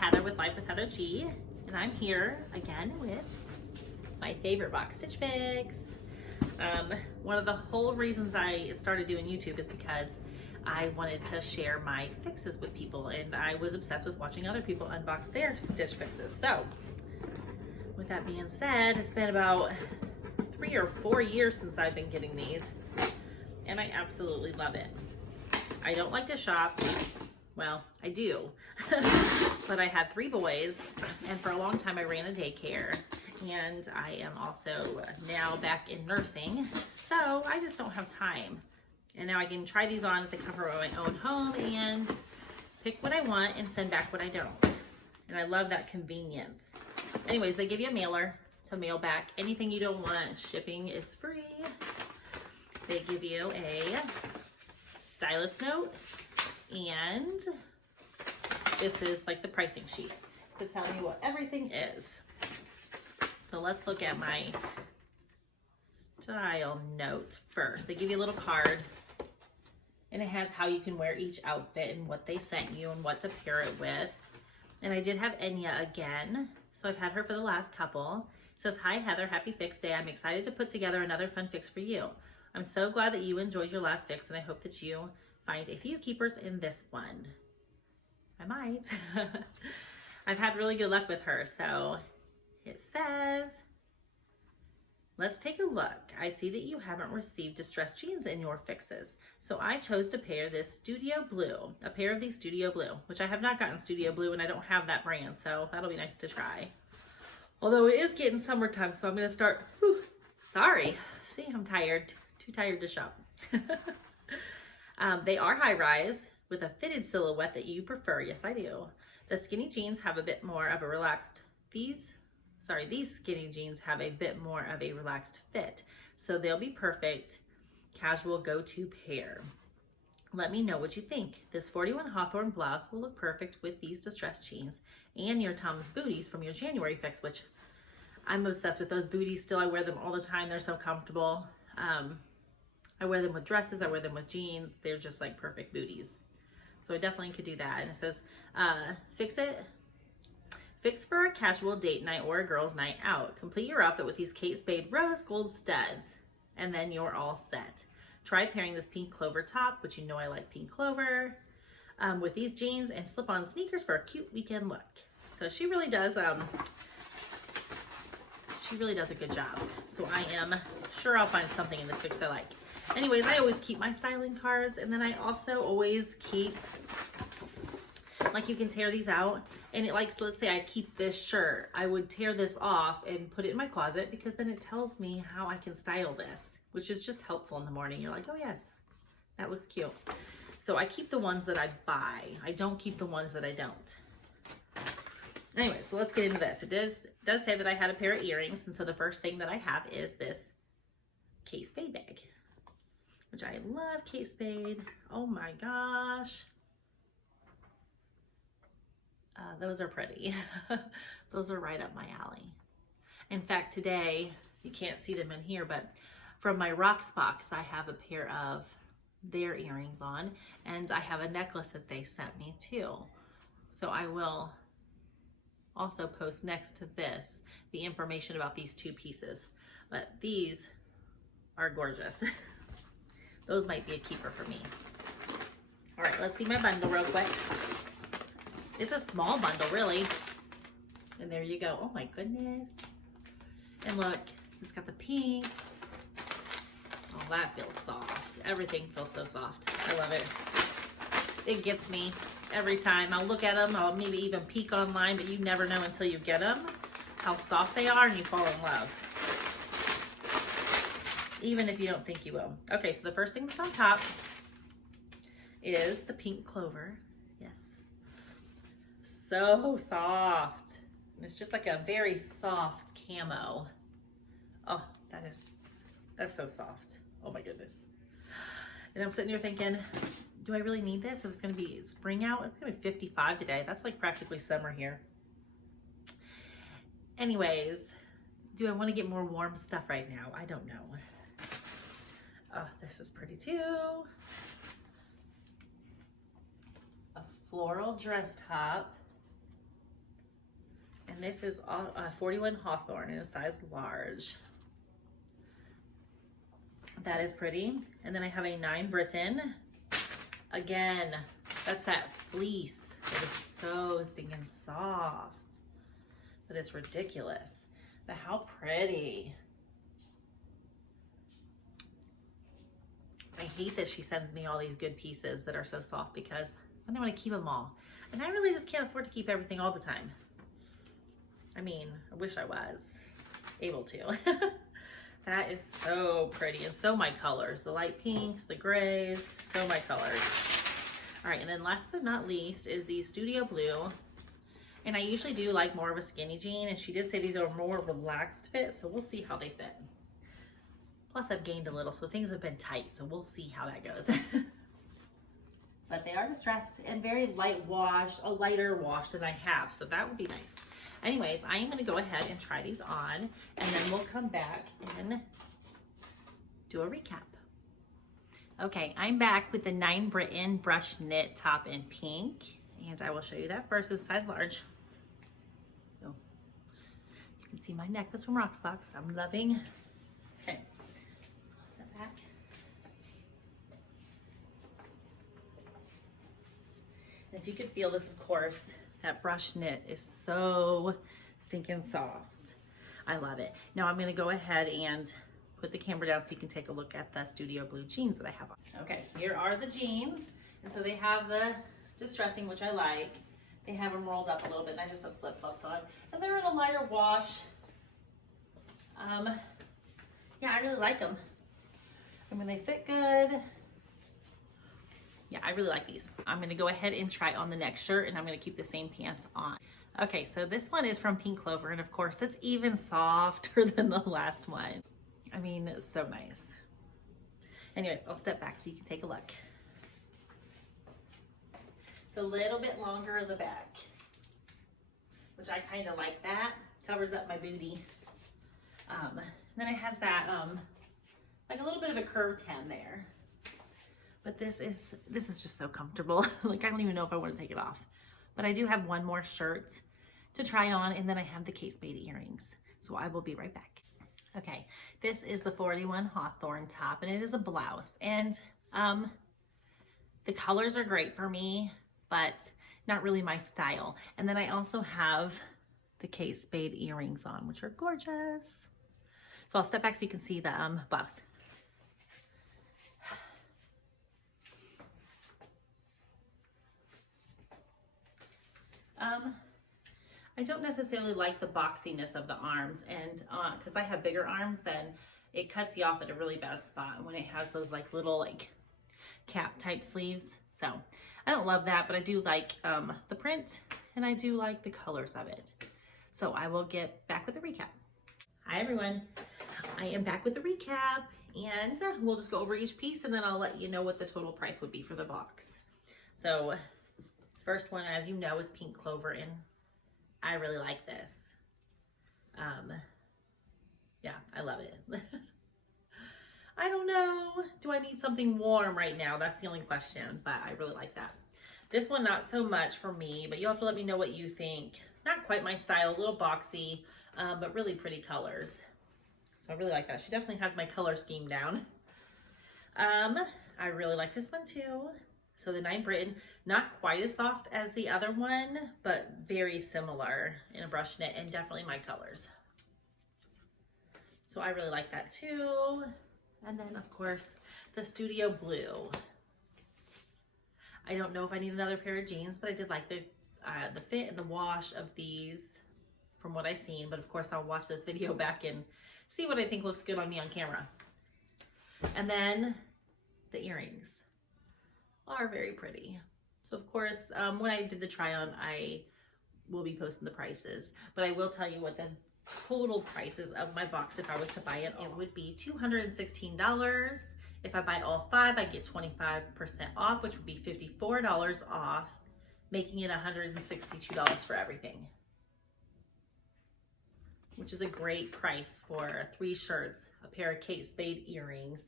Heather with Life with Heather G, and I'm here again with my favorite box stitch fix. One of the whole reasons I started doing YouTube is because I wanted to share my fixes with people, and I was obsessed with watching other people unbox their stitch fixes. So with that being said, it's been about 3 or 4 years since I've been getting these, and I absolutely love it. I don't like to shop. Well, I do, but I had 3 boys, and for a long time I ran a daycare, and I am also now back in nursing, so I just don't have time. And now I can try these on at the comfort of my own home and pick what I want and send back what I don't. And I love that convenience. Anyways, they give you a mailer to mail back anything you don't want. Shipping is free. They give you a stylist note, and this is like the pricing sheet to tell me what everything is. So let's look at my style note first. They give you a little card, and it has how you can wear each outfit and what they sent you and what to pair it with. And I did have Enya again, so I've had her for the last couple. It says, "Hi Heather, happy fix day. I'm excited to put together another fun fix for you. I'm so glad that you enjoyed your last fix, and I hope that you find a few keepers in this one." I might. I've had really good luck with her. So it says, "Let's take a look. I see that you haven't received distressed jeans in your fixes. So I chose to pair this Studio Blue, a pair of these Studio Blue, which I have not gotten Studio Blue, and I don't have that brand, so that'll be nice to try. Although it is getting summertime, so I'm gonna start, sorry. See, I'm tired, too tired to shop." They are high rise with a fitted silhouette that you prefer. Yes, I do. The skinny jeans have a bit more of a relaxed, these skinny jeans have a bit more of a relaxed fit, so they'll be perfect casual go-to pair. Let me know what you think. This 41 Hawthorne blouse will look perfect with these distressed jeans and your Tom's booties from your January fix, which I'm obsessed with those booties still. I wear them all the time. They're so comfortable. I wear them with dresses. I wear them with jeans. They're just like perfect booties. So I definitely could do that. And it says, fix for a casual date night or a girl's night out. Complete your outfit with these Kate Spade rose gold studs, and then you're all set. Try pairing this pink clover top, which you know I like pink clover, with these jeans and slip-on sneakers for a cute weekend look." So she really does a good job. So I am sure I'll find something in this fix I like. Anyways, I always keep my styling cards, and then I also always keep, like, you can tear these out, and it, like, so let's say I keep this shirt, I would tear this off and put it in my closet, because then it tells me how I can style this, which is just helpful in the morning. You're like, oh yes, that looks cute. So I keep the ones that I buy. I don't keep the ones that I don't. Anyway, so let's get into this. It does say that I had a pair of earrings, and so the first thing that I have is this Kate Spade bag, which I love Kate Spade. Oh my gosh. Those are pretty. Those are right up my alley. In fact, today, you can't see them in here, but from my rocks box, I have a pair of their earrings on, and I have a necklace that they sent me too. So I will also post next to this the information about these 2 pieces, but these are gorgeous. Those might be a keeper for me. All right, let's see my bundle real quick. It's a small bundle, really. And there you go. Oh my goodness. And look, it's got the pinks. Oh, that feels soft. Everything feels so soft. I love it. It gets me every time. I'll look at them. I'll maybe even peek online, but you never know until you get them how soft they are, and you fall in love. Even if you don't think you will. Okay, so the first thing that's on top is the pink clover. Yes. So soft. And it's just like a very soft camo. Oh, that's so soft. Oh my goodness. And I'm sitting here thinking, do I really need this? If it's gonna be spring out, it's gonna be 55 today. That's like practically summer here. Anyways, do I wanna get more warm stuff right now? I don't know. Oh, this is pretty too. A floral dress top And this is 41 Hawthorne in a size large. That is pretty. And then I have a 9 Britain. Again, that's that fleece. It is so stinking soft. But it's ridiculous. But how pretty. I hate that she sends me all these good pieces that are so soft because I don't want to keep them all. And I really just can't afford to keep everything all the time. I mean, I wish I was able to. That is so pretty. And so my colors, the light pinks, the grays, so my colors. All right, and then last but not least is the Studio Blue. And I usually do like more of a skinny jean, and she did say these are more relaxed fit, so we'll see how they fit. Plus I've gained a little, so things have been tight, so we'll see how that goes. But they are distressed and very light wash, a lighter wash than I have, so that would be nice. Anyways, I am gonna go ahead and try these on, and then we'll come back and do a recap. Okay, I'm back with the 9 Britain brush knit top in pink, and I will show you that first. It's size large. Oh, you can see my necklace from Rocksbox. I'm loving. Okay, I'll step back. And if you could feel this, of course, that brush knit is so stinking soft. I love it. Now I'm gonna go ahead and put the camera down so you can take a look at the Studio Blue jeans that I have on. Okay, here are the jeans. And so they have the distressing, which I like. They have them rolled up a little bit, and I just put flip-flops on. And they're in a lighter wash. Yeah, I really like them. I mean, they fit good. Yeah, I really like these. I'm gonna go ahead and try on the next shirt, and I'm gonna keep the same pants on. Okay, so this one is from Pink Clover, and of course, it's even softer than the last one. I mean, it's so nice. Anyways, I'll step back so you can take a look. It's a little bit longer in the back, which I kind of like that. Covers up my booty. Then it has that, like a little bit of a curved hem there. But this is just so comfortable. Like, I don't even know if I want to take it off. But I do have one more shirt to try on, and then I have the Kate Spade earrings. So I will be right back. Okay, this is the 41 Hawthorne top, and it is a blouse. And the colors are great for me, but not really my style. And then I also have the Kate Spade earrings on, which are gorgeous. So I'll step back so you can see the blouse. I don't necessarily like the boxiness of the arms, and because I have bigger arms, then it cuts you off at a really bad spot when it has those like little like cap type sleeves. So I don't love that, but I do like the print, and I do like the colors of it. So I will get back with the recap. Hi everyone, I am back with the recap, and we'll just go over each piece, and then I'll let you know what the total price would be for the box. So first one, as you know, is Pink Clover, and I really like this. Yeah, I love it. I don't know, do I need something warm right now? That's the only question, but I really like that. This one, not so much for me, but you'll have to let me know what you think. Not quite my style, a little boxy, but really pretty colors. So I really like that. She definitely has my color scheme down. I really like this one too. So the 9 Britain, not quite as soft as the other one, but very similar in a brush knit, and definitely my colors. So I really like that too. And then of course, the Studio Blue. I don't know if I need another pair of jeans, but I did like the fit and the wash of these from what I've seen. But of course, I'll watch this video back and see what I think looks good on me on camera. And then the earrings are very pretty. So of course, when I did the try on, I will be posting the prices, but I will tell you what the total prices of my box, if I was to buy it, it would be $216. If I buy all 5, I get 25% off, which would be $54 off, making it $162 for everything, which is a great price for 3 shirts, a pair of Kate Spade earrings,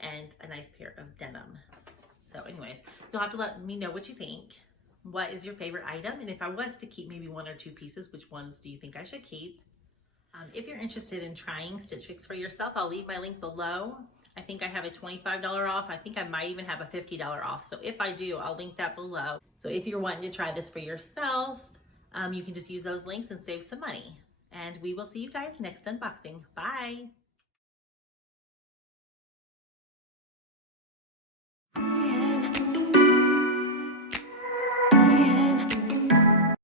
and a nice pair of denim. So anyways, you'll have to let me know what you think. what is your favorite item? And if I was to keep maybe 1 or 2 pieces, which ones do you think I should keep? If you're interested in trying Stitch Fix for yourself, I'll leave my link below. I think I have a $25 off. I think I might even have a $50 off. So if I do, I'll link that below. So if you're wanting to try this for yourself, you can just use those links and save some money. And we will see you guys next unboxing. Bye.